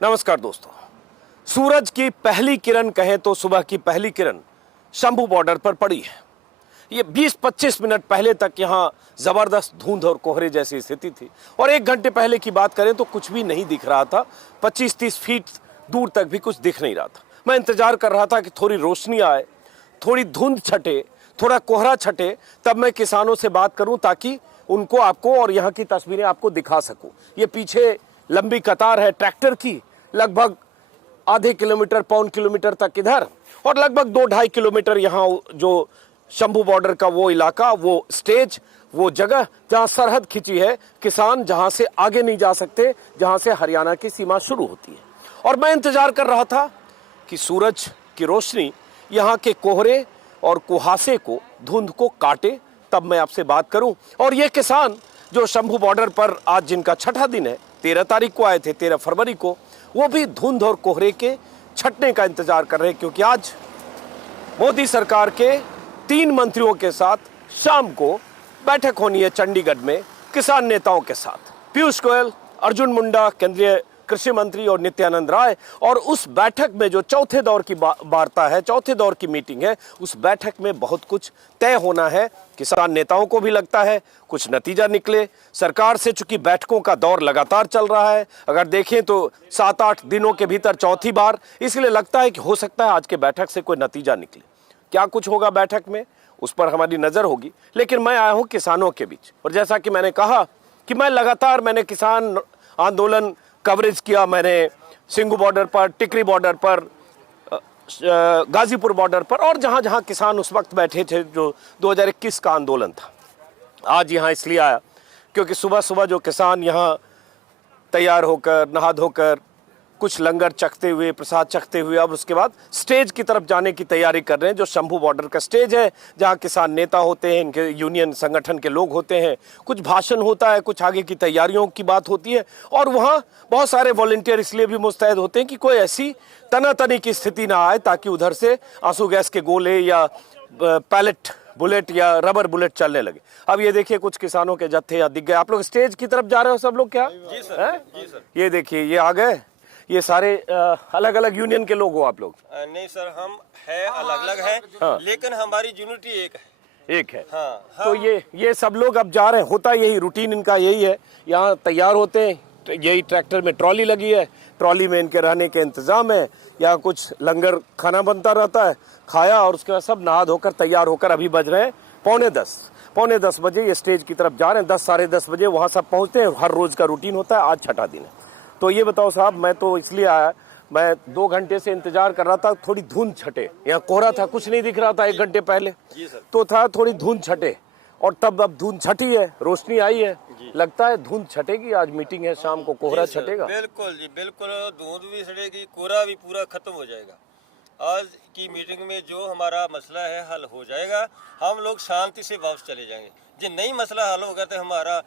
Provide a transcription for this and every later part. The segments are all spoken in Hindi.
नमस्कार दोस्तों। सूरज की पहली किरण कहें तो सुबह की पहली किरण शंभू बॉर्डर पर पड़ी है। ये 20-25 मिनट पहले तक यहाँ जबरदस्त धुंध और कोहरे जैसी स्थिति थी और 1 घंटे पहले की बात करें तो कुछ भी नहीं दिख रहा था। 25-30 फीट दूर तक भी कुछ दिख नहीं रहा था। मैं इंतजार कर रहा था कि थोड़ी रोशनी आए, थोड़ी धुंध छटे, थोड़ा कोहरा छटे, तब मैं किसानों से बात करूं ताकि उनको, आपको और यहाँ की तस्वीरें आपको दिखा सकूं। ये पीछे लंबी कतार है ट्रैक्टर की, लगभग आधे किलोमीटर, पौन किलोमीटर तक इधर और लगभग 2-2.5 किलोमीटर यहाँ जो शंभू बॉर्डर का वो इलाका, वो स्टेज, वो जगह जहाँ सरहद खिंची है, किसान जहाँ से आगे नहीं जा सकते, जहाँ से हरियाणा की सीमा शुरू होती है। और मैं इंतजार कर रहा था कि सूरज की रोशनी यहाँ के कोहरे और कुहासे को, धुंध को काटे, तब मैं आपसे बात करूं। और ये किसान जो शंभू बॉर्डर पर आज जिनका छठा दिन है, 13 तारीख को आए थे, 13 फरवरी को, वो भी धुंध और कोहरे के छटने का इंतजार कर रहे हैं, क्योंकि आज मोदी सरकार के 3 मंत्रियों के साथ शाम को बैठक होनी है चंडीगढ़ में किसान नेताओं के साथ। पीयूष गोयल, अर्जुन मुंडा केंद्रीय कृषि मंत्री और नित्यानंद राय, और उस बैठक में जो चौथे दौर की वार्ता है, चौथे दौर की मीटिंग है, उस बैठक में बहुत कुछ तय होना है। किसान नेताओं को भी लगता है कुछ नतीजा निकले। सरकार से चूंकि बैठकों का दौर लगातार चल रहा है, अगर देखें तो 7-8 दिनों के भीतर चौथी बार, इसलिए लगता है कि हो सकता है आज के बैठक से कोई नतीजा निकले। क्या कुछ होगा बैठक में, उस पर हमारी नजर होगी। लेकिन मैं आया हूं किसानों के बीच, और जैसा कि मैंने कहा कि मैंने किसान आंदोलन कवरेज किया। मैंने सिंघू बॉर्डर पर, टिकरी बॉर्डर पर, गाजीपुर बॉर्डर पर, और जहां जहां किसान उस वक्त बैठे थे जो 2021 का आंदोलन था। आज यहां इसलिए आया क्योंकि सुबह सुबह जो किसान यहां तैयार होकर, नहा धोकर, कुछ लंगर चखते हुए, प्रसाद चखते हुए, अब उसके बाद स्टेज की तरफ जाने की तैयारी कर रहे हैं, जो शंभू बॉर्डर का स्टेज है, जहां किसान नेता होते हैं, इनके यूनियन संगठन के लोग होते हैं, कुछ भाषण होता है, कुछ आगे की तैयारियों की बात होती है, और वहां बहुत सारे वॉलंटियर इसलिए भी मुस्तैद होते हैं कि कोई ऐसी तनातनी की स्थिति ना आए, ताकि उधर से आंसू गैस के गोले या पैलेट बुलेट या रबर बुलेट चलने लगे। अब ये देखिए कुछ किसानों के जत्थे यहाँ दिख गए। आप लोग स्टेज की तरफ जा रहे हो सब लोग क्या? जी सर, जी सर। ये देखिए ये आ गए, ये सारे अलग अलग यूनियन के लोग हो आप लोग? नहीं सर, हम है अलग अलग हैं, हाँ। लेकिन हमारी यूनिटी एक है। हाँ। तो ये सब लोग अब जा रहे हैं, होता यही, रूटीन इनका यही है। यहाँ तैयार होते हैं, तो यही ट्रैक्टर में ट्रॉली लगी है, ट्रॉली में इनके रहने के इंतजाम है, यहाँ कुछ लंगर खाना बनता रहता है, खाया, और उसके बाद सब नहा धोकर तैयार होकर अभी बज रहे हैं 9:45 बजे ये स्टेज की तरफ जा रहे हैं। 10 साढ़े 10 बजे वहाँ सब पहुँचते हैं। हर रोज का रूटीन होता है, आज छठा दिन है। तो ये बताओ साहब, मैं तो इसलिए आया, मैं 2 घंटे से इंतजार कर रहा था थोड़ी धुंध छटे। यहाँ कोहरा था, कुछ नहीं दिख रहा था 1 घंटे पहले, तो था थोड़ी धुंध छटे, और तब अब धुंध छटी है, रोशनी आई है, लगता है धुंध छटेगी। आज मीटिंग है शाम को, कोहरा छटेगा। बिल्कुल जी, बिल्कुल, धुंध भी छटेगी, कोहरा भी पूरा खत्म हो जाएगा। आज की मीटिंग में जो हमारा मसला है हल हो जाएगा, हम लोग शांति से वापस चले जाएंगे। जो नई मसला हल होगा तो हमारा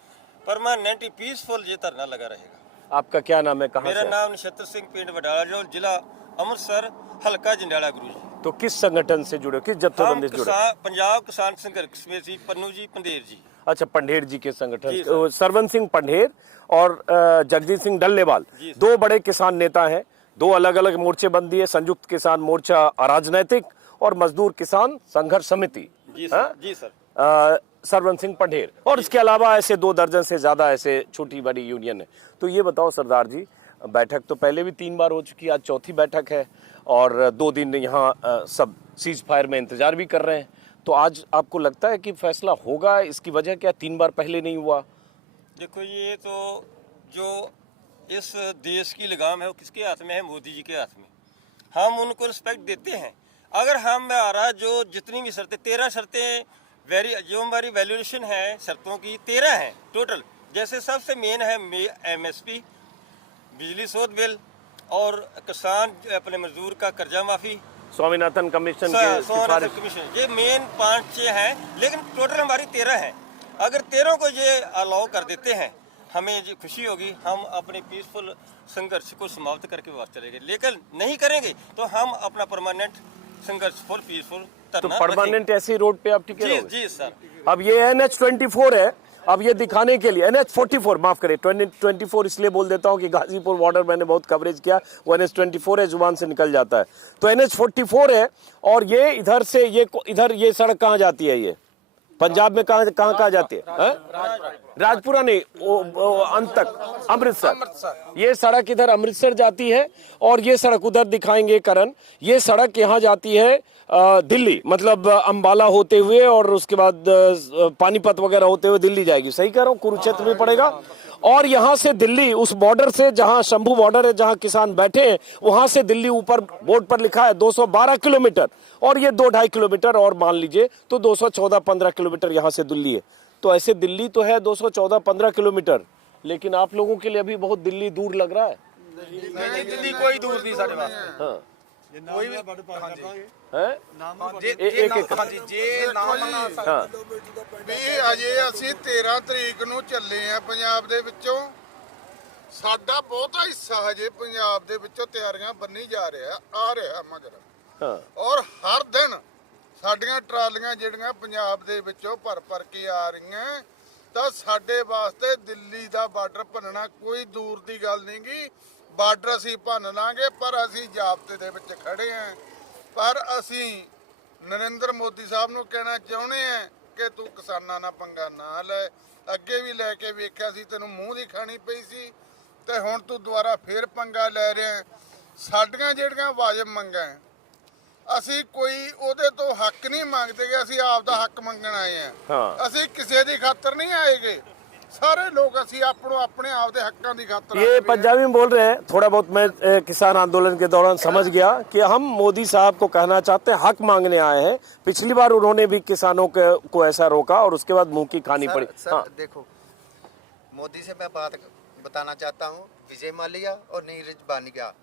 परमानेंट पीसफुल ये धरना लगा रहेगा। आपका क्या नाम है, कहाँ मेरा से? नाम नक्षत्र सिंह, पिंड वडाला, जिला अमृतसर, हल्का जंडाला गुरु जी। तो किस संगठन से जुड़े, किस जत्थेबंदी से जुड़े? पंजाब किसान संघर्ष समिति, पन्नू जी, पंधेर जी। अच्छा, पंढेर जी के संगठन, सरवन सिंह पंढेर और जगजीत सिंह डल्लेवाल, 2 बड़े किसान नेता हैं। 2 अलग अलग मोर्चेबंदी है, संयुक्त किसान मोर्चा राजनैतिक और मजदूर किसान संघर्ष समिति। जी सर। सरवन सिंह पंढेर, और इसके अलावा ऐसे 2 दर्जन से ज्यादा ऐसे छोटी बड़ी यूनियन है। तो ये बताओ सरदार जी, बैठक तो पहले भी 3 बार हो चुकी है, आज चौथी बैठक है, और 2 दिन यहाँ सब सीज फायर में इंतजार भी कर रहे हैं। तो आज आपको लगता है कि फैसला होगा? इसकी वजह क्या 3 बार पहले नहीं हुआ? देखो, ये तो जो इस देश की लगाम है वो किसके हाथ में है? मोदी जी के हाथ में। हम उनको रिस्पेक्ट देते हैं। अगर हमारा जो जितनी भी शर्तें, 13 शर्तें, जो हमारी वैल्यूएशन है शर्तों की 13 हैं टोटल। जैसे सबसे मेन है MSP, बिजली शोध बिल, और किसान अपने मजदूर का कर्जा माफी, स्वामीनाथन कमीशन कमीशन, ये मेन 5-6 हैं, लेकिन टोटल हमारी 13 हैं। अगर 13 को ये अलाउ कर देते हैं, हमें जो खुशी होगी, हम अपने पीसफुल संघर्ष को समाप्त करके वापस चलेंगे। लेकिन नहीं करेंगे तो हम अपना परमानेंट संघर्ष फॉर पीसफुल तो परमानेंट ऐसे रोड पे आप टिके रहोगे? जी सर। अब ये NH-24 है, अब ये दिखाने के लिए NH44, माफ करें 24 इसलिए बोल देता हूँ कि गाजीपुर बॉर्डर मैंने बहुत कवरेज किया, वो NH24 है, जुबान से निकल जाता है। तो NH44 है और ये इधर से इधर ये सड़क कहाँ जाती है? ये पंजाब में कहाँ जाती है? राजपुरा नहीं, अंत तक अमृतसर। ये सड़क इधर अमृतसर जाती है और ये सड़क उधर दिखाएंगे करण। ये सड़क यहाँ जाती है दिल्ली, मतलब अंबाला होते हुए और उसके बाद पानीपत वगैरह होते हुए दिल्ली जाएगी। सही कह रहा हूँ? कुरुक्षेत्र में पड़ेगा और यहाँ से दिल्ली, उस बॉर्डर से जहाँ शंभू बॉर्डर है, जहाँ किसान बैठे हैं, वहां से दिल्ली ऊपर बोर्ड पर लिखा है 212 किलोमीटर और ये 2-2.5 किलोमीटर और मान लीजिए तो 214-15 किलोमीटर यहाँ से दिल्ली है। तो ऐसे दिल्ली तो है 214-15 किलोमीटर, लेकिन आप लोगों के लिए अभी बहुत दिल्ली दूर लग रहा है। नहीं, दिल्ली कोई दूर नहीं साढ़े वास्ते। हाँ कोई भी है ਵੀ ਅਜੇ ਅਸੀਂ 13 ਤਰੀਕ ਨੂੰ ਚੱਲੇ ਆ ਪੰਜਾਬ ਦੇ ਵਿੱਚੋਂ। ਸਾਡਾ ਬਹੁਤਾ ਹਿੱਸਾ ਹਜੇ ਪੰਜਾਬ ਦੇ ਵਿੱਚੋਂ ਤਿਆਰੀਆਂ ਬੰਨੀ ਜਾ ਰਿਹਾ ਆ ਰਿਹਾ ਮਗਰ। हाँ ਔਰ ਹਰ ਦਿਨ ਸਾਡੀਆਂ ਟਰਾਲੀਆਂ ਜਿਹੜੀਆਂ ਪੰਜਾਬ ਦੇ ਵਿੱਚੋਂ ਭਰ ਕੇ ਆ ਰਹੀਆਂ, ਤਾਂ ਸਾਡੇ ਵਾਸਤੇ ਦਿੱਲੀ ਦਾ ਬਾਰਡਰ ਭੰਨਣਾ ਕੋਈ ਦੂਰ ਦੀ ਗੱਲ ਨਹੀਂ ਗੀ। ਬਾਰਡਰ ਅਸੀਂ ਭੰਨ ਲਾਂਗੇ, ਪਰ ਅਸੀਂ ਜ਼ਾਬਤੇ ਦੇ ਵਿੱਚ ਖੜੇ ਆਂ। ਪਰ ਅਸੀਂ ਨਰਿੰਦਰ ਮੋਦੀ ਸਾਹਿਬ ਨੂੰ ਕਹਿਣਾ ਚਾਹੁੰਦੇ ਆਂ ਕਿ ਤੂੰ ਕਿਸਾਨਾਂ ਨਾਲ ਪੰਗਾ ਨਾ ਲੈ। ਅੱਗੇ ਵੀ ਲੈ ਕੇ ਵੇਖਿਆ ਸੀ, ਤੈਨੂੰ ਮੂੰਹ ਦੀ ਖਾਣੀ ਪਈ ਸੀ, ਤੇ ਹੁਣ ਤੂੰ ਦੁਬਾਰਾ ਫੇਰ ਪੰਗਾ ਲੈ ਰਿਹਾ। ਸਾਡੀਆਂ ਜਿਹੜੀਆਂ ਵਾਜਬ ਮੰਗਾਂ, ਅਸੀਂ ਕੋਈ ਉਹਦੇ ਤੋਂ ਹੱਕ ਨਹੀਂ ਮੰਗਦੇ ਕਿ ਅਸੀਂ ਆਪ ਦਾ ਹੱਕ ਮੰਗਣ ਆਏ ਆਂ। हाँ ਅਸੀਂ ਕਿਸੇ ਦੀ ਖਾਤਰ ਨਹੀਂ ਆਏਗੇ। सारे लोग ਅਸੀਂ अपने आप के हकों की खातर। ये पंजाबी में बोल रहे हैं। थोड़ा बहुत मैं किसान आंदोलन के दौरान समझ गया कि हम मोदी साहब को कहना चाहते हैं, हक मांगने आए हैं। पिछली बार उन्होंने भी किसानों को ऐसा रोका और उसके बाद मुंह की खानी पड़ी। सर हाँ। देखो, मोदी से मैं बात बताना चाहता हूँ। विजय माल्या और नीरज बानिया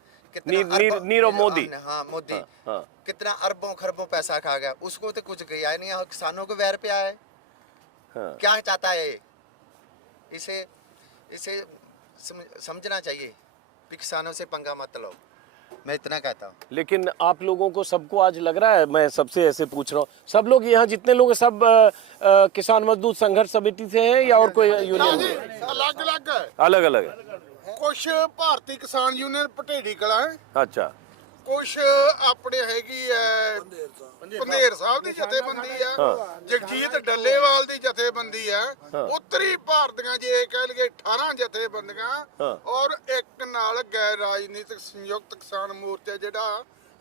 नीरव मोदी। हाँ मोदी। हाँ। कितना अरबों खरबों पैसा खा गया, उसको तो कुछ गया ही नहीं। किसानों को वैर पे आए। हाँ। क्या चाहता है? इसे समझना चाहिए कि किसानों से पंगा मत लो। मैं इतना कहता हूँ। लेकिन आप लोगों को सबको आज लग रहा है, मैं सबसे ऐसे पूछ रहा हूँ, सब लोग यहाँ जितने लोग हैं सब किसान मजदूर संघर्ष समिति से हैं या और कोई यूनियन से? अलग अलग है, अलग अलग है। कुछ भारतीय किसान यूनियन पटेड़ी कला है, अच्छा, कुछ अपने हैगी है पंधेर साहब की जथेबंदी है, जगजीत डल्लेवाल की जथेबंदी है, उत्तरी भारत जे कह लिए 18 जथेबंदियां और एक नाल गैर राजनीतिक संयुक्त किसान मोर्चा जेड़ा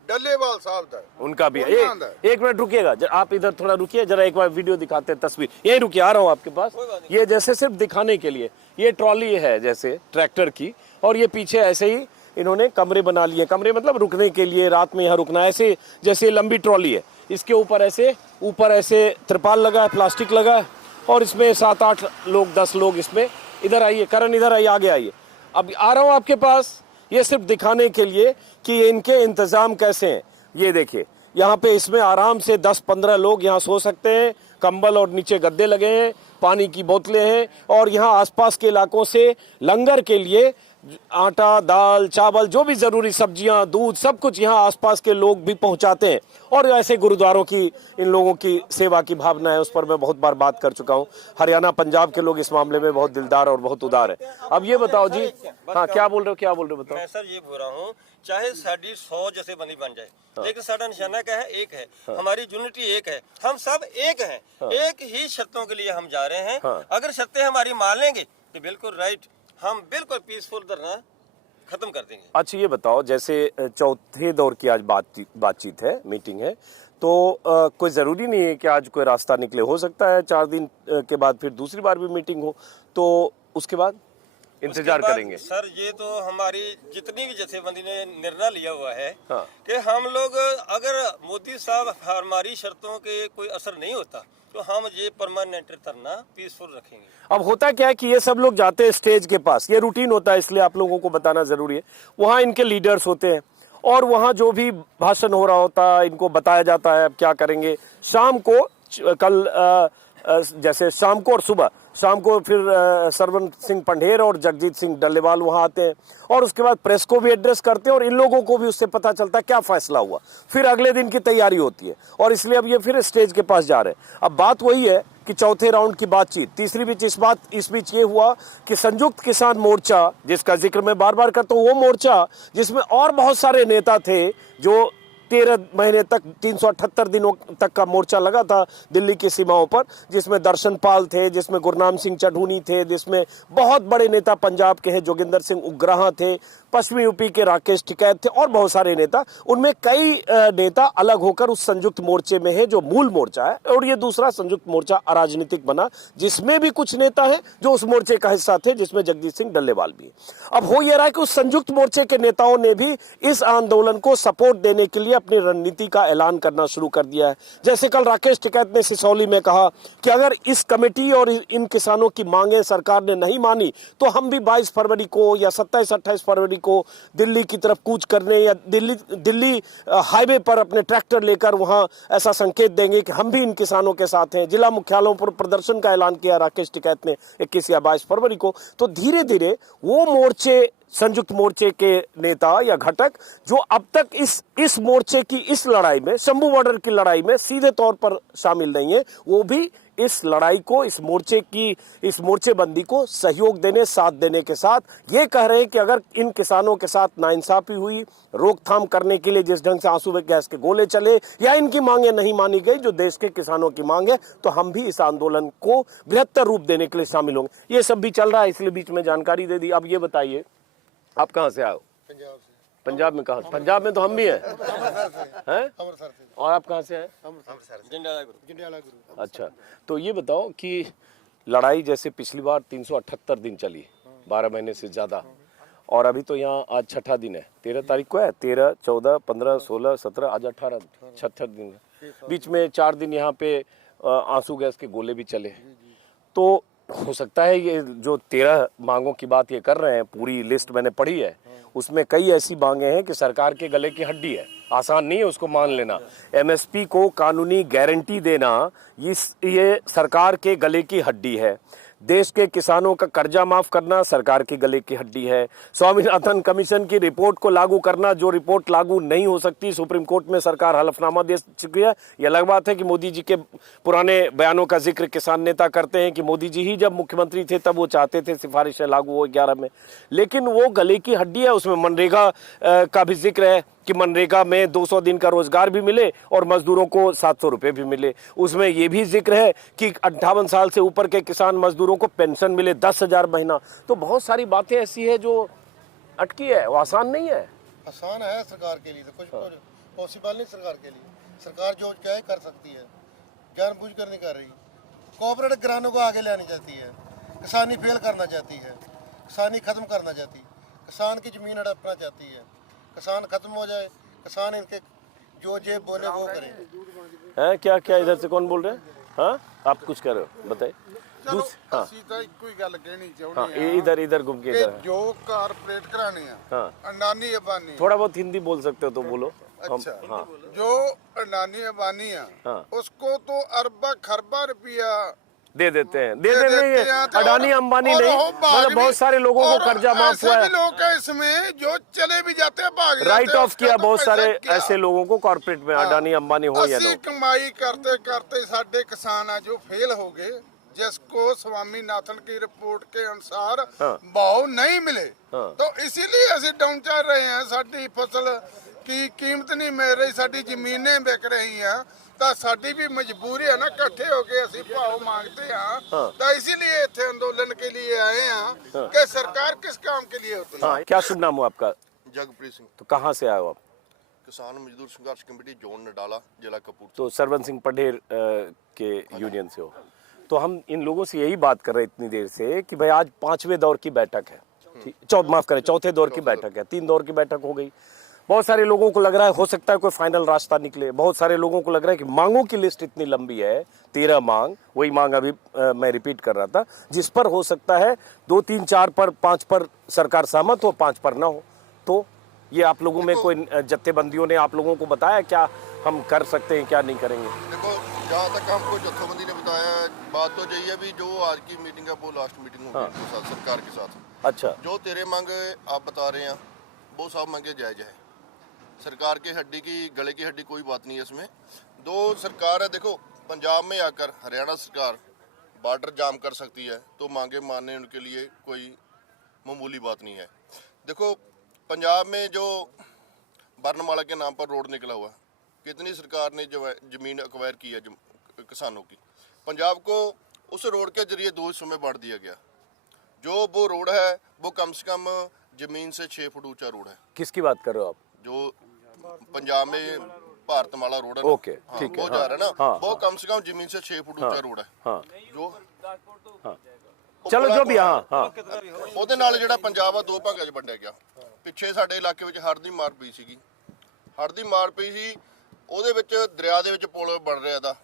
डल्लेवाल साहब दा उनका भी है। एक मिनट रुकिएगा, आप इधर थोड़ा रुकिए जरा, एक बार वीडियो दिखाते हैं, तस्वीर यही रुकिए, आ रहा हूँ आपके पास। ये जैसे सिर्फ दिखाने के लिए ये ट्रॉली है जैसे ट्रैक्टर की, और ये पीछे ऐसे ही इन्होंने कमरे बना लिए। कमरे मतलब रुकने के लिए, रात में यहाँ रुकना है। ऐसे जैसे लंबी ट्रॉली है, इसके ऊपर ऐसे त्रिपाल लगा है, प्लास्टिक लगा है, और इसमें 7-8 लोग 10 लोग इसमें। इधर आइए करण, इधर आइए, आगे आइए। अब आ रहा हूँ आपके पास, ये सिर्फ दिखाने के लिए कि इनके इंतजाम कैसे हैं। ये देखिए, यहाँ पे इसमें आराम से 10-15 लोग यहाँ सो सकते हैं। कंबल और नीचे गद्दे लगे हैं, पानी की बोतलें हैं, और यहाँ आसपास के इलाकों से लंगर के लिए आटा, दाल, चावल, जो भी जरूरी सब्जियां, दूध, सब कुछ यहाँ आसपास के लोग भी पहुंचाते हैं। और ऐसे गुरुद्वारों की इन लोगों की सेवा की भावना है, उस पर मैं बहुत बार बात कर चुका हूँ। हरियाणा, पंजाब के लोग इस मामले में बहुत दिलदार और बहुत उदार है। अब ये बताओ जी, हाँ क्या बोल रहे हो बताओ। मैं सर ये बोल रहा हूँ, चाहे साड़ी 100 जैसे बंदी बन जाए, लेकिन साडा निशाना क्या है? एक है। हमारी यूनिटी एक है, हम सब एक हैं। एक ही शर्तों के लिए हम जा रहे हैं। अगर शर्तें हमारी मान लेंगे तो बिल्कुल राइट, हम बिल्कुल पीसफुल धरना खत्म कर देंगे। अच्छा ये बताओ, जैसे चौथे दौर की आज बातचीत है, मीटिंग है, तो कोई ज़रूरी नहीं है कि आज कोई रास्ता निकले। हो सकता है 4 दिन के बाद फिर दूसरी बार भी मीटिंग हो, तो उसके बाद इंतजार करेंगे। सर ये तो हमारी जितनी भी जथेबंदी ने निर्णय लिया हुआ है कि हम लोग, अगर मोदी साहब हमारी शर्तों के कोई असर नहीं होता तो हम ये परमानेंट धरना पीसफुल रखेंगे। अब होता क्या है कि ये सब लोग जाते हैं स्टेज के पास, ये रूटीन होता है, इसलिए आप लोगों को बताना जरूरी है। वहाँ इनके लीडर्स होते हैं और वहाँ जो भी भाषण हो रहा होता है इनको बताया जाता है अब क्या करेंगे। शाम को, कल जैसे शाम को और सुबह शाम को फिर सरवन सिंह पंढेर और जगजीत सिंह डल्लेवाल वहाँ आते हैं, और उसके बाद प्रेस को भी एड्रेस करते हैं, और इन लोगों को भी उससे पता चलता है क्या फैसला हुआ। फिर अगले दिन की तैयारी होती है, और इसलिए अब ये फिर स्टेज के पास जा रहे हैं। अब बात वही है कि चौथे राउंड की बातचीत। तीसरी बीच इस बीच ये हुआ कि संयुक्त किसान मोर्चा, जिसका जिक्र मैं बार बार करता हूं, वो मोर्चा जिसमें और बहुत सारे नेता थे, जो 13 महीने तक 378 दिनों तक का मोर्चा लगा था दिल्ली की सीमाओं पर, जिसमें दर्शन पाल थे, जिसमें गुरनाम सिंह चढ़ूनी थे, जिसमें बहुत बड़े नेता पंजाब के हैं जोगिंदर सिंह उग्राहा थे, पश्चिमी यूपी के राकेश टिकैत थे और बहुत सारे नेता। उनमें कई नेता अलग होकर उस संयुक्त मोर्चे में है जो मूल मोर्चा है, और ये दूसरा संयुक्त मोर्चा अराजनीतिक बना, जिसमें भी कुछ नेता हैं जो उस मोर्चे का हिस्सा थे, जिसमें जगदीश सिंह डल्लेवाल भी है। अब हो यह रहा है कि उस संयुक्त मोर्चे के नेताओं ने भी इस आंदोलन को सपोर्ट देने के लिए अपनी रणनीति का ऐलान करना शुरू कर दिया है। जैसे कल राकेश टिकैत ने सिसौली में कहा कि अगर इस कमेटी और इन किसानों की मांगें सरकार ने नहीं मानी तो हम भी 22 फरवरी को या 27-28 फरवरी को दिल्ली की तरफ कूच करने या दिल्ली हाईवे पर अपने ट्रैक्टर लेकर वहां ऐसा संकेत देंगे कि हम भी इन किसानों के साथ हैं। जिला मुख्यालयों पर प्रदर्शन का ऐलान किया राकेश टिकैत ने 21 या 22 फरवरी को। तो धीरे धीरे वो मोर्चे, संयुक्त मोर्चे के नेता या घटक जो अब तक इस मोर्चे की इस लड़ाई में, शंभू बॉर्डर की लड़ाई में सीधे तौर पर शामिल नहीं है, वो भी इस लड़ाई को, इस मोर्चेबंदी को सहयोग देने, साथ देने के साथ ये कह रहे हैं कि अगर इन किसानों के साथ नाइंसाफी हुई, रोकथाम करने के लिए जिस ढंग से आंसू गैस के गोले चले या इनकी मांगे नहीं मानी गई जो देश के किसानों की मांग है, तो हम भी इस आंदोलन को बृहत्तर रूप देने के लिए शामिल होंगे। ये सब भी चल रहा है, इसलिए बीच में जानकारी दे दी। अब ये बताइए, आप कहाँ से आए हो? पंजाब से। पंजाब में कहाँ? पंजाब में तो हम भी हैं। हैं? अमृतसर से। और आप कहाँ से हैं? जंडियाला गुरु। अच्छा, तो ये बताओ कि लड़ाई जैसे पिछली बार 378 दिन चली, 12 महीने से ज्यादा, और अभी तो यहाँ आज छठा दिन है, 13 तारीख को है, 13, 14, 15, 16, 17, आज 18, 76 दिन है। बीच में 4 दिन यहाँ पे आंसू गैस के गोले भी चले। तो हो सकता है ये जो 13 मांगों की बात ये कर रहे हैं, पूरी लिस्ट मैंने पढ़ी है, उसमें कई ऐसी मांगे हैं कि सरकार के गले की हड्डी है, आसान नहीं है उसको मान लेना। एमएसपी को कानूनी गारंटी देना ये सरकार के गले की हड्डी है। देश के किसानों का कर्जा माफ करना सरकार की गले की हड्डी है। स्वामीनाथन कमीशन की रिपोर्ट को लागू करना, जो रिपोर्ट लागू नहीं हो सकती, सुप्रीम कोर्ट में सरकार हलफनामा दे चुकी है। यह अलग बात है कि मोदी जी के पुराने बयानों का जिक्र किसान नेता करते हैं कि मोदी जी ही जब मुख्यमंत्री थे तब वो चाहते थे सिफारिशें लागू हो 11 में, लेकिन वो गले की हड्डी है। उसमें मनरेगा का भी जिक्र है कि मनरेगा में 200 दिन का रोजगार भी मिले और मजदूरों को 700 रुपए भी मिले। उसमें यह भी जिक्र है कि 58 साल से ऊपर के किसान मजदूरों को पेंशन मिले 10,000 महीना। तो बहुत सारी बातें ऐसी है जो अटकी है, वो आसान नहीं है। आसान है सरकार के लिए, तो कुछ पॉसिबल नहीं सरकार के लिए। सरकार जो चाहे कर सकती है, जानबूझ कर नहीं कर रही। कोऑपरेटिव घरानों को आगे लानी चाहती है, किसानी फेल करना चाहती है, किसानी खत्म करना चाहती है, किसान की जमीन हड़पना चाहती है। किसान खत्म हो जाए, किसान इनके जो जे बोले वो करे। हैं क्या क्या इधर से कौन बोल रहे हैं? हाँ, आप कुछ कर रहे हो, बताइए। हाँ, सीधा कोई गल कहनी हाँ, चाहते इधर घूम के इधर। जो कारपोरेट घराने हैं, हाँ, अडानी अंबानी, थोड़ा बहुत हिंदी बोल सकते हो तो बोलो। अच्छा, हाँ, जो अडानी अंबानी है, हाँ, उसको तो अरबा खरबा रुपया दे देते हैं, दे देते हैं। अडानी अंबानी नहीं, मतलब बहुत सारे लोगों को कर्जा माफ हुआ है। लोग हैं इसमें जो चले भी जाते हैं, भाग जाते हैं, राइट ऑफ किया उसका तो बहुत पैसा सारे क्या? ऐसे लोगों को कॉर्पोरेट में, अडानी अंबानी हो या ना ਅਸੀਂ हो। कमाई करते करते साडे किसान है जो फेल हो गए, जिसको स्वामीनाथन की रिपोर्ट के अनुसार हाँ। भाव नहीं मिले, हाँ। तो इसीलिए ਅਸੀਂ डाउन चल रहे हैं। साडी फसल की कीमत नहीं मिल रही, साडी जमीनें बिक रही हैं, तो साडी भी मजबूरी है ना, इकट्ठे होके ਅਸੀਂ भाव मांगते हैं। हाँ। तो इसीलिए इतने आंदोलन के लिए आए हैं कि सरकार किस काम के लिए होती है। हाँ, क्या शुभ नाम हो आपका? जगप्रीत सिंह, तो कहाँ से आए हो आप? किसान मजदूर संघर्ष कमेटी जोन नडाला, जिला कपूरथला। तो सरवन सिंह पढ़ेर के यूनियन से हो। तो हम इन लोगों से यही बात कर रहे हैं इतनी देर से कि भाई आज 5वें दौर की बैठक है, माफ करें, चौथे दौर की बैठक है। 3 दौर की बैठक हो गई। बहुत सारे लोगों को लग रहा है हो सकता है कोई फाइनल रास्ता निकले। बहुत सारे लोगों को लग रहा है कि मांगों की लिस्ट इतनी लंबी है, 13 मांग, वही मांग अभी मैं रिपीट कर रहा था, जिस पर हो सकता है 2, 3, 4 पर, 5 पर सरकार सहमत हो, 5 पर ना हो। तो ये आप लोगों में कोई जत्थेबंदियों ने आप लोगों को बताया क्या हम कर सकते हैं, क्या नहीं करेंगे? देखो, जहाँ तक हमको जत्थेबंदी ने बताया, बात तो यही है भी जो आज की मीटिंग है वो लास्ट मीटिंग होगी उनके साथ, सरकार के साथ। अच्छा, जो 13 मांग आप बता रहे हैं वो सब मांगे जायज है। सरकार की हड्डी की, गले की हड्डी कोई बात नहीं है इसमें। दो सरकार है, देखो पंजाब में आकर हरियाणा सरकार बॉर्डर जाम कर सकती है, तो मांगे मानने उनके लिए कोई मामूली बात नहीं है। देखो, पंजाब में जो बर्नमाला के नाम पर रोड निकला हुआ, कितनी सरकार ने जो ज़मीन एक्वायर की है किसानों की। पंजाब को उस रोड के जरिए 2 हिस्सों में बांट दिया गया। जो वो रोड है वो कम से कम ज़मीन से 6 फुट ऊंचा रोड है। किसकी बात कर रहे हो आप? जो पंजाब में भारतमाला रोड है ना, ओके, हाँ, ठीक है, वो जा रहा है ना, हाँ, वो कम से कम ज़मीन से 6 फुट ऊंचा रोड है। हाँ, जो चलो जो भी, हाँ हाँ ਉਹਦੇ ਨਾਲ ਜਿਹੜਾ ਪੰਜਾਬ ਆ 2 ਭਾਗਾਂ 'ਚ ਵੰਡਿਆ ਗਿਆ। ਪਿੱਛੇ ਸਾਡੇ ਇਲਾਕੇ ਵਿੱਚ ਹੜ੍ਹ ਦੀ ਮਾਰ ਪਈ ਸੀਗੀ, ਹੜ੍ਹ ਦੀ ਮਾਰ ਪਈ ਸੀ, ਉਹਦੇ ਵਿੱਚ ਦਰਿਆ ਦੇ ਵਿੱਚ ਪੁਲ ਬਣ ਰਿਹਾ ਦਾ,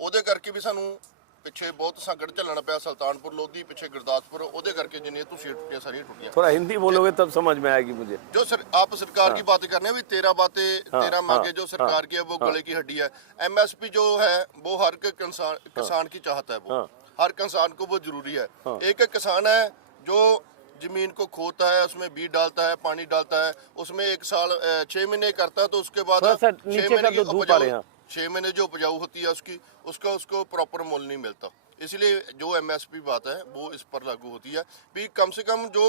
ਉਹਦੇ ਕਰਕੇ ਵੀ ਸਾਨੂੰ ਪਿੱਛੇ ਬਹੁਤ ਸੰਕਟ ਝੱਲਣਾ ਪਿਆ। ਸੁਲਤਾਨਪੁਰ ਲੋਧੀ, ਪਿੱਛੇ ਗੁਰਦਾਸਪੁਰ, ਉਹਦੇ ਕਰਕੇ ਜਿੰਨੀਆਂ ਤੁਸੀਂ ਟੁੱਟੀਆਂ सारी टूटियां। थोड़ा हिंदी बोलोगे तब समझ में आएगी मुझे। जो आप सरकार की बातें करने भी 13 बातें 13 मांगे जो सरकार की है वो गले की हड्डी है। MSP जो है वो हर किसान की चाहत है, वो हर किसान को वो जरूरी है। एक किसान है जो जमीन को खोता है, उसमें बीज डालता है, पानी डालता है, उसमें 1 साल 6 महीने करता है, तो उसके बाद 6 महीने की उपजाऊ 6 महीने जो उपजाऊ होती है उसको प्रॉपर मोल नहीं मिलता। इसलिए जो MSP बात है वो इस पर लागू होती है भी कम से कम जो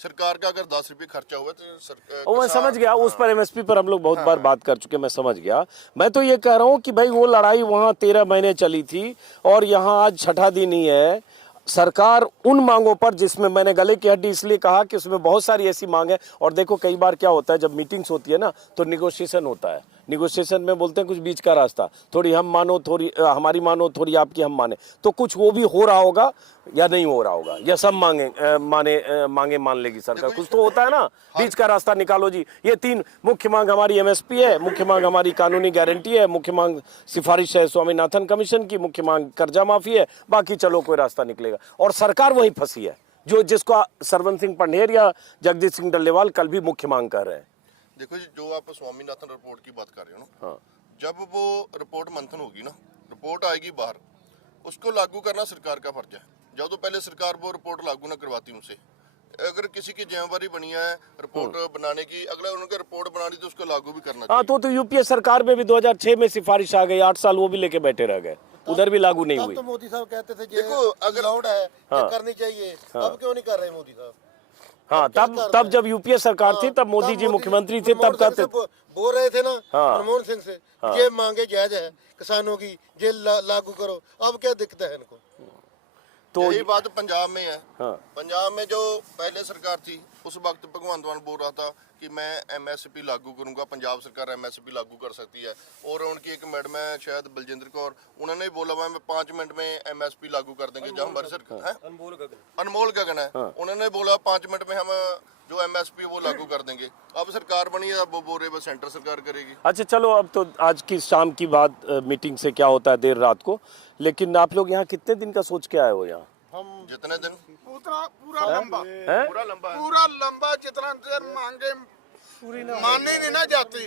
सरकार का अगर 10 रुपये खर्चा हुआ तो मैं समझ गया। उस पर MSP पर हम लोग बहुत बार बात कर चुके, मैं समझ गया। मैं तो ये कह रहा हूँ कि भाई वो लड़ाई वहाँ 13 महीने चली थी और यहाँ आज 6ठा दिन ही है। सरकार उन मांगों पर, जिसमें मैंने गले की हड्डी इसलिए कहा कि उसमें बहुत सारी ऐसी मांग है। और देखो कई बार क्या होता है, जब मीटिंग्स होती है ना तो निगोशिएशन होता है। निगोशिएशन में बोलते हैं कुछ बीच का रास्ता, थोड़ी हम मानो, थोड़ी हमारी मानो, थोड़ी आपकी हम माने। तो कुछ वो भी हो रहा होगा या नहीं हो रहा होगा, या सब मांगे मान लेगी सरकार। कुछ तो होता है ना, बीच का रास्ता निकालो जी। ये 3 मुख्य मांग हमारी MSP है, मुख्य मांग हमारी कानूनी गारंटी है, मुख्य मांग सिफारिश है स्वामीनाथन कमीशन की, मुख्य मांग कर्जा माफी है, बाकी चलो कोई रास्ता निकलेगा। और सरकार वही फंसी है जिसको सरवन सिंह पंढेर या जगदीश सिंह डल्लेवाल कल भी मुख्य मांग कर रहे हैं। देखो जी, जो आप स्वामीनाथन रिपोर्ट की बात कर रहे हो ना, जब वो रिपोर्ट मंथन होगी ना, रिपोर्ट आएगी बाहर, उसको लागू करना सरकार का फर्ज है। जब तो पहले सरकार वो रिपोर्ट लागू ना करवाती उनसे, अगर किसी की जिम्मेवारी बनी है रिपोर्ट बनाने की, अगला उनके रिपोर्ट बनानी तो उसको लागू भी करना चाहिए। तो UPA सरकार में भी 2006 में सिफारिश आ गई, 8 साल वो भी लेके बैठे रह गए, उधर भी लागू नहीं हुई। तो मोदी साहब कहते थे देखो, अगर अलाउड है करनी चाहिए, अब क्यों नहीं कर रहे मोदी साहब? हाँ, तब जब UPA सरकार थी तब मोदी जी मुख्यमंत्री थे, तब कहते बोल रहे थे ना मनमोहन सिंह से, ये मांगे जायज है किसानों की, ये लागू करो। अब क्या दिक्कत है इनको? तो यही बात पंजाब में है। पंजाब में जो पहले सरकार थी उस वक्त भगवंत मान बोल रहा था कि मैं MSP लागू करूंगा, पंजाब सरकार MSP लागू कर सकती है। और उनकी एक मैडम है शायद बलजिंदर कौर, उन्होंने बोला मैं 5 मिनट में MSP लागू कर देंगे। जब हमारी सरकार है अनमोल गगन है, उन्होंने बोला 5 मिनट में हम जो MSP वो लागू कर देंगे। अब सरकार बनी है, अब वो बोल रहे सेंटर सरकार करेगी। अच्छा चलो, अब तो आज की शाम की बात मीटिंग से क्या होता है देर रात को। लेकिन आप लोग यहाँ कितने दिन का सोच के आए हो? यहाँ हम जितने दिन पूरा लंबा जितना देर मांगे मानी नहीं ना जाती,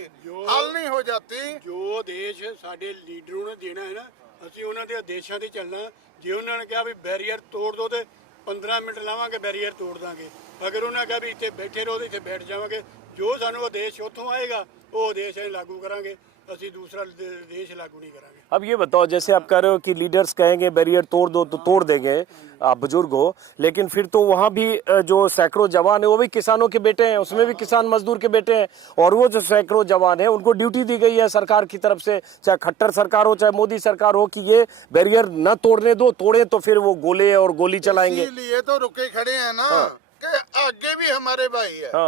हल नहीं हो जाती। जो देश साडे लीडरों ने देना है ना, ਅਸੀਂ ਉਹਨਾਂ ਦੇ ਆਦੇਸ਼ਾਂ ਤੇ ਚੱਲਣਾ। ਜੇ ਉਹਨਾਂ ਨੇ ਕਿਹਾ ਵੀ ਬੈਰੀਅਰ ਤੋੜ ਦੋ ਤੇ 15 ਮਿੰਟ ਲਾਵਾਂਗੇ ਬੈਰੀਅਰ ਤੋੜ ਦਾਂਗੇ। ਅਗਰ ਉਹਨਾਂ ਕਿਹਾ ਵੀ ਇੱਥੇ ਬੈਠੇ ਰਹੋ ਤੇ ਇੱਥੇ ਬੈਠ ਜਾਵਾਂਗੇ। ਜੋ ਸਾਨੂੰ ਆਦੇਸ਼ ਉੱਥੋਂ ਆਏਗਾ ਉਹ ਆਦੇਸ਼ ਅਸੀਂ ਲਾਗੂ ਕਰਾਂਗੇ, ਅਸੀਂ दूसरा देश लागू नहीं करांगे। अब ये बताओ, जैसे आप कह रहे हो कि लीडर्स कहेंगे बैरियर तोड़ दो तो तोड़ देंगे, आप बुजुर्ग हो, लेकिन फिर तो वहाँ भी जो सैकड़ों जवान है वो भी किसानों के बेटे हैं, उसमें भी किसान मजदूर के बेटे हैं। और वो जो सैकड़ों जवान है उनको ड्यूटी दी गई है सरकार की तरफ से, चाहे खट्टर सरकार हो चाहे मोदी सरकार हो, कि ये बैरियर न तोड़ने दो, तोड़े तो फिर वो गोले और गोली चलाएंगे। इसीलिए तो रुके खड़े हैं ना कि आगे भी हमारे भाई है।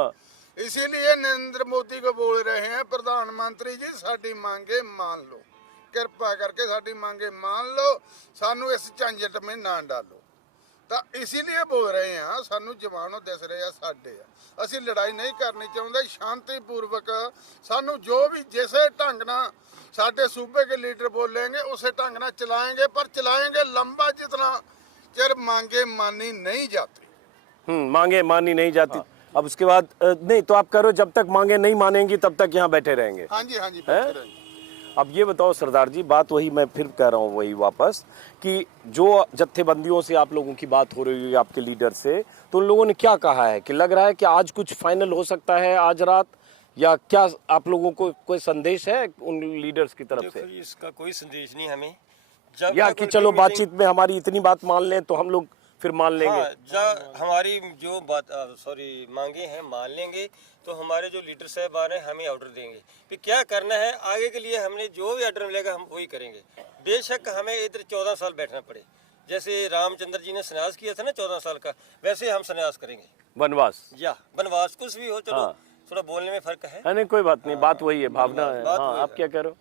इसीलिए नरेंद्र मोदी को बोल रहे हैं प्रधानमंत्री जी साडी मांगे मान लो, कृपा करके साडी मांगे मान लो, सानू इस झंझट में ना डालो। तो इसीलिए बोल रहे हैं, सानू जवानों दस रहे हैं साडे आ, असी लड़ाई नहीं करनी चाहते, शांतिपूर्वक सानू जो भी जिसे ढंग ना साडे सूबे के लीडर बोलेंगे उसे ढंग ना चलाएंगे, पर चलाएंगे लंबा जितना चिर मांगे मानी नहीं जाती। मांगे मानी नहीं जाती। अब उसके बाद नहीं, तो आप करो जब तक मांगे नहीं मानेंगी तब तक यहाँ बैठे रहेंगे। हाँ जी बैठे रहेंगे। अब ये बताओ सरदार जी, बात वही मैं फिर कह रहा हूँ वही वापस, कि जो जत्थेबंदियों से आप लोगों की बात हो रही है आपके लीडर से, तो उन लोगों ने क्या कहा है कि लग रहा है कि आज कुछ फाइनल हो सकता है आज रात, या क्या आप लोगों को कोई संदेश है उन लीडर्स की तरफ से? इसका कोई संदेश नहीं हमें। जब या तक कि उनकी चलो मीटिंग- बातचीत में हमारी इतनी बात मान लें तो हम लोग फिर मान लेंगे? हाँ, जब हमारी जो बात मांगे हैं मान लेंगे तो हमारे जो लीडर साहबान हैं हमें ऑर्डर देंगे कि क्या करना है आगे के लिए। हमने जो भी ऑर्डर मिलेगा हम वही करेंगे। बेशक हमें इधर 14 साल बैठना पड़े, जैसे रामचंद्र जी ने सन्यास किया था ना 14 साल का, वैसे हम सन्यास करेंगे वनवास? या वनवास, कुछ भी हो। चलो हाँ। थोड़ा बोलने में फर्क है। नहीं कोई बात नहीं, बात वही है, भावना है। बात हाँ, वही आप है। क्या कह रहे हो?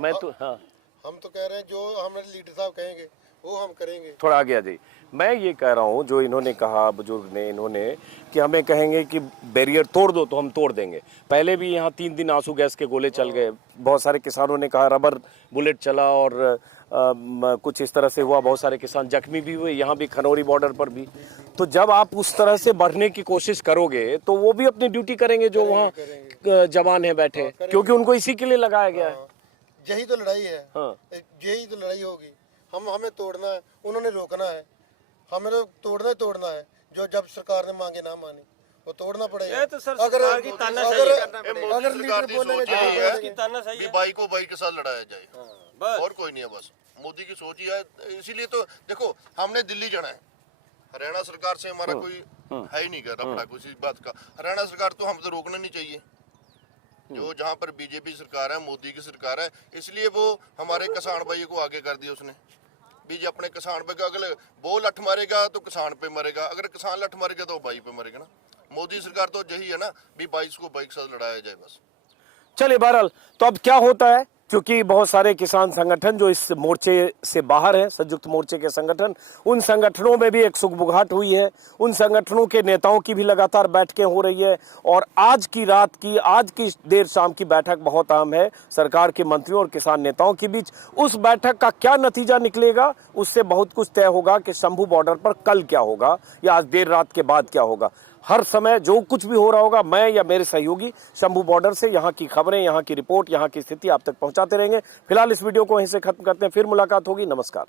मैं तो हाँ, हम तो कह रहे हैं जो हमारे लीडर साहब कहेंगे वो हम करेंगे। थोड़ा आगे आ जाइए। मैं ये कह रहा हूँ जो इन्होंने कहा, बुजुर्ग ने, इन्होंने कि हमें कहेंगे कि बैरियर तोड़ दो तो हम तोड़ देंगे। पहले भी यहाँ 3 दिन आंसू गैस के गोले चल गए, बहुत सारे किसानों ने कहा रबर बुलेट चला और कुछ इस तरह से हुआ, बहुत सारे किसान जख्मी भी हुए, यहाँ भी खनौरी बॉर्डर पर भी। तो जब आप उस तरह से बढ़ने की कोशिश करोगे तो वो भी अपनी ड्यूटी करेंगे जो वहाँ जवान है बैठे, क्योंकि उनको इसी के लिए लगाया गया है। यही तो लड़ाई है। हाँ। यही तो लड़ाई होगी। हमें तोड़ना है, उन्होंने रोकना है। हमें तो तोड़ना है जो जब सरकार ने मांगे ना माने वो तोड़ना पड़ेगा। ये तो सर सरकार की तानाशाही करना पड़ेगा। अगर लीडर बोलेंगे उसकी तानाशाही भी है। बाई को बाई के साथ लड़ाया जाए, बस और कोई नहीं है। बस मोदी की सोच ही है। इसीलिए तो देखो हमने दिल्ली जाना है, हरियाणा सरकार से हमारा कोई है ही नहीं कर रहा कुछ इस बात का। हरियाणा सरकार तो हम तो रोकना नहीं चाहिए, जो जहाँ पर बीजेपी सरकार है, मोदी की सरकार है, इसलिए वो हमारे किसान भाई को आगे कर दिया उसने भी। जो अपने किसान पे अगर वो लठ मारेगा तो किसान पे मरेगा, अगर किसान लठ मारेगा तो बाई पे मरेगा ना। मोदी सरकार तो यही है ना भी 22 को बाइक साथ लड़ाया जाए बस। चलिए बहरहाल, तो अब क्या होता है, क्योंकि बहुत सारे किसान संगठन जो इस मोर्चे से बाहर हैं, संयुक्त मोर्चे के संगठन, उन संगठनों में भी एक सुगबुगाहट हुई है। उन संगठनों के नेताओं की भी लगातार बैठकें हो रही है और आज की देर शाम की बैठक बहुत अहम है सरकार के मंत्रियों और किसान नेताओं के बीच। उस बैठक का क्या नतीजा निकलेगा उससे बहुत कुछ तय होगा कि शंभू बॉर्डर पर कल क्या होगा या आज देर रात के बाद क्या होगा। हर समय जो कुछ भी हो रहा होगा, मैं या मेरे सहयोगी शंभू बॉर्डर से यहाँ की खबरें, यहाँ की रिपोर्ट, यहाँ की स्थिति आप तक पहुँचाते रहेंगे। फिलहाल इस वीडियो को यहीं से खत्म करते हैं, फिर मुलाकात होगी। नमस्कार।